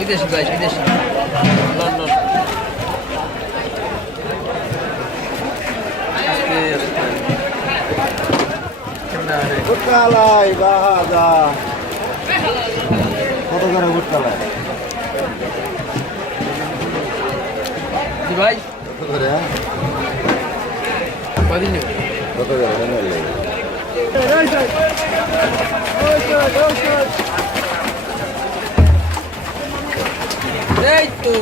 বিদেশি ভাই বিদেশি লন্ডন গুটকালাই বাহাদা কত করে গুটকালাই জি ভাই কত করে কদিন কত করে এই তো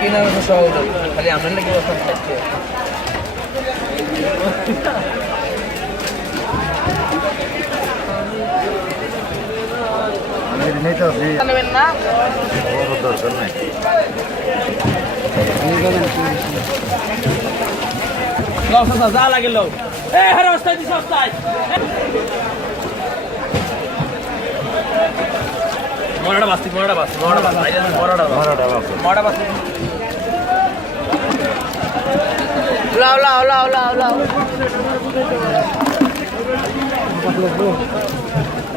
কিনার সহজ খালি আমরা নাকি অবস্থা থাকছে নেবেন না দরকার নাই যা লাগে লোক রাস্তায় দিস রাস্তায় মরাটা বাস্তি মরাটা বাস মরাটা বাস মরাটা বাস লাও লাও লাও লাও লাও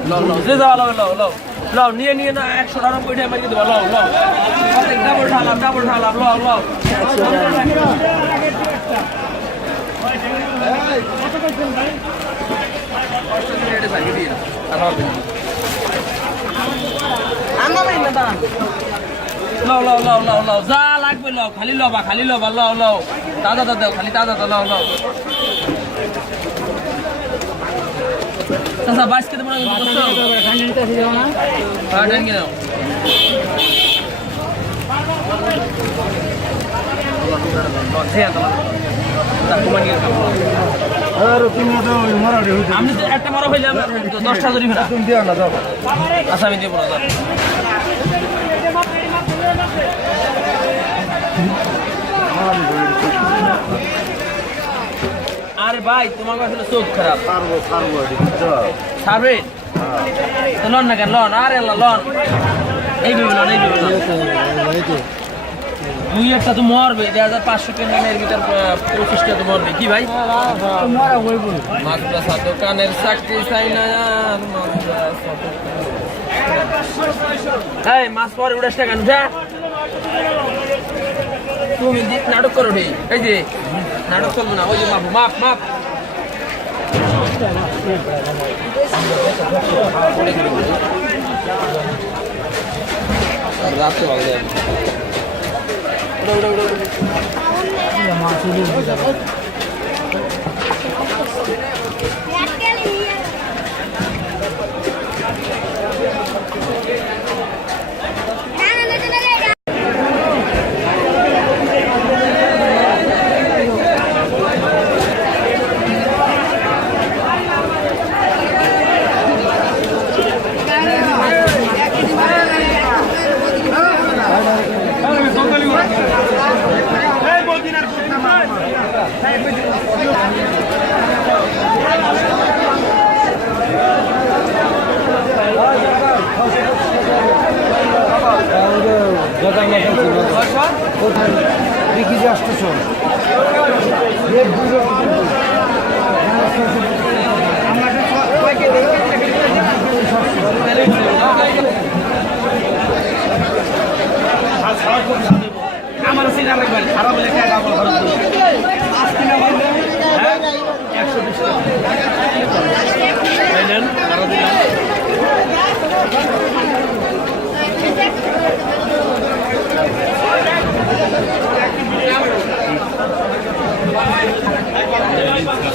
লাও লাও যে যাও লাও লাও লাও লাও নিয়ে নিয়ে না 100 টাকা পয়সা মারি দেবো লাও লাও ডাবল ঢালাম লাও লাও লাও লাও লাও লাও লাও যা লাগবে লাও খালি লবা লাও লাও তাজা দাও খালি তাজা লাও লাও চাচা বাইশ কেটে মনে করছো হ্যাঁ ডেন নাও আমি একটা মারা হইলে 10টা ধরি ফেরা আচ্ছা আমি দিব না আরে ভাই তোমার কাছে চোখ খারাপ ছাড়বেন তো লন না কেন লন আরে লন এই লন দুই একটা তো মরবে 2500 টাকার ভিতর 25টা তো মরবে কি ভাই মাছটা সাত কানের চাকরি চাই না এই মাছ পরে উড়াস টাকা যা তুমি নাটক করো রে এই যে নাটক চলবে না ওই যে মাপ রাখতে পারবে আমার সিনা লাগবে খারাপ হলে কে ডাবল খরচ দিবে আজকে না বললে 120 টাকা নেন আরো দিলাম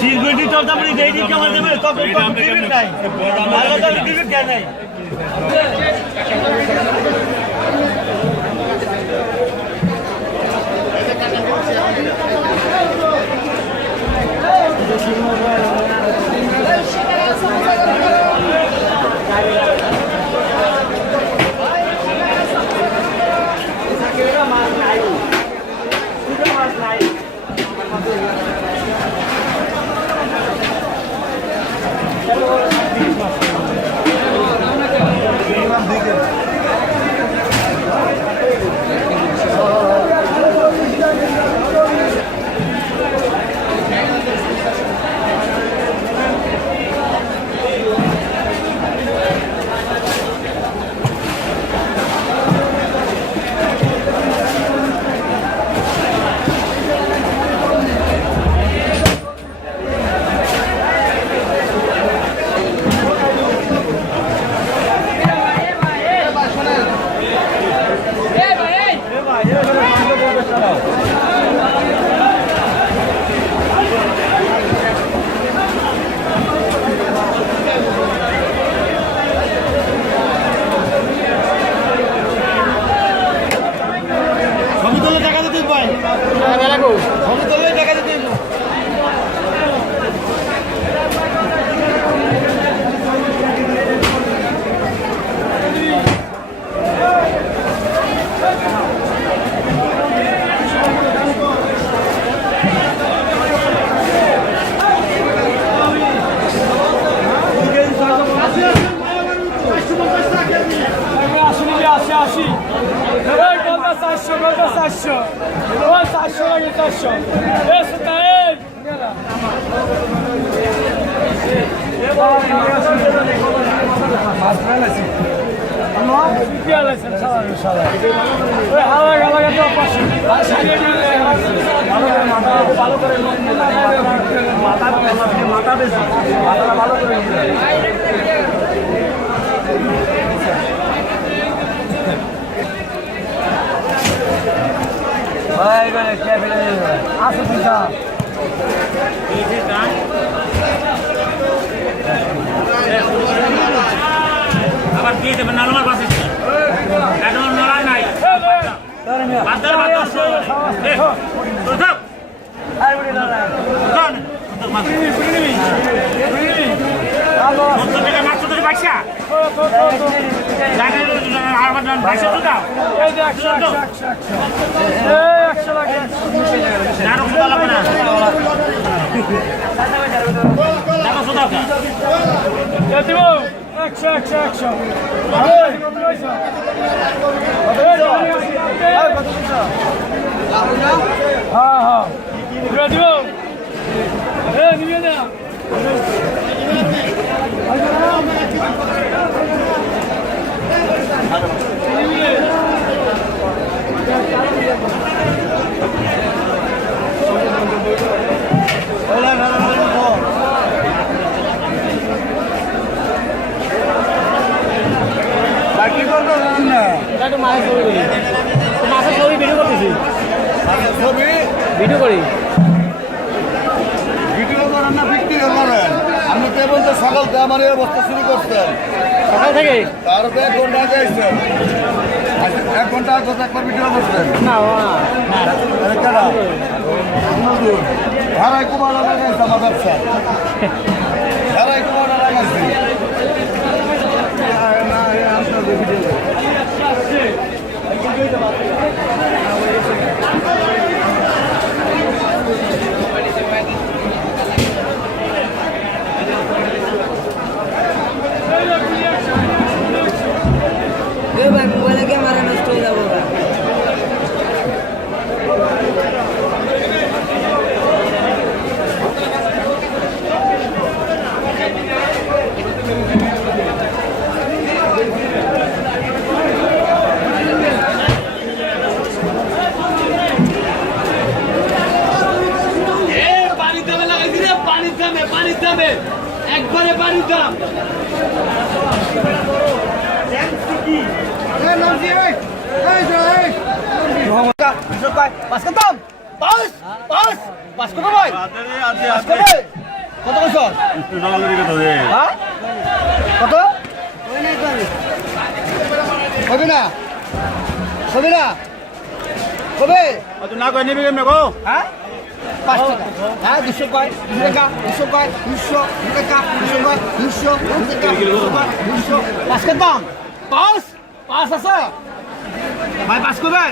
সিকিউরিটি তো আপনি দেইনি কেমন দেবে তো টিকিট নাই ভালো তো টিকিট কেন নাই ভাই আমি তো ওই টাকা দিতে আশি চারশো চারশো চারশো লাগে চারশো ভালো করে মাথা বেশি ভালো করে আসো পিঠা আবার দিয়ে দেবেন না আমার পাশে এখন নড়াই নাই বাদার বাদার ভিডিও করি ভিডিও করেন না বিক্রি করেন আপনি কে বলতে সকাল থেকে আমার এই অবস্থা শুরু করছেন সকাল থেকে তারপরে 1 ঘন্টা আগে আসছেন 1 ঘন্টা আগে একবার ভিডিও করছেন না কেনা ভাড়াই কুমার লাগাইছে আমার ব্যবসা ভাড়াই কুমার লাগাইছে মোবাইলে ক্যামেরা নষ্ট হয়ে যাবো পানির দামে একবারে পানির দাম কত বছর কত হবে না হবে না কবে না করে নিবি কেমন গো হ্যাঁ 5 টাকা হ্যাঁ 200 কয় 200 টাকা 200 কয় 200 টাকা 200 কয় 200 টাকা 200 পাঁচ কত দাম পাঁচ পাঁচ আছে ভাই পাঁচ করবেন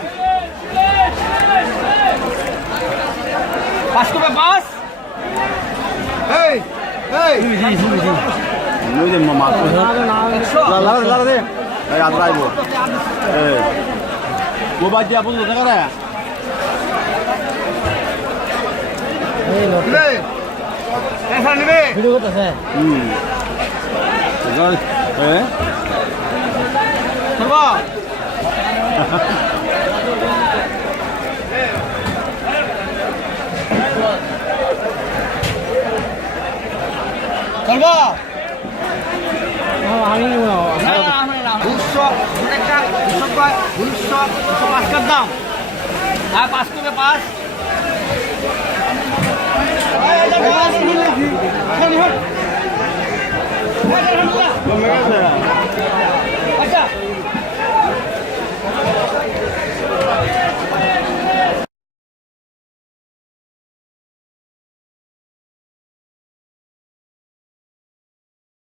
পাঁচ করবে পাঁচ এই এই nuôi gì mà là đi đây ăn đây buồn mua bao nhiêu bún cái này 네. 대사님이 video করতেছে 이거 예 잡아. 잡아. আমি উৎস একটা উৎসব উৎস পাঁচ কার দাম আর পাঁচ করে পাঁচ Come here.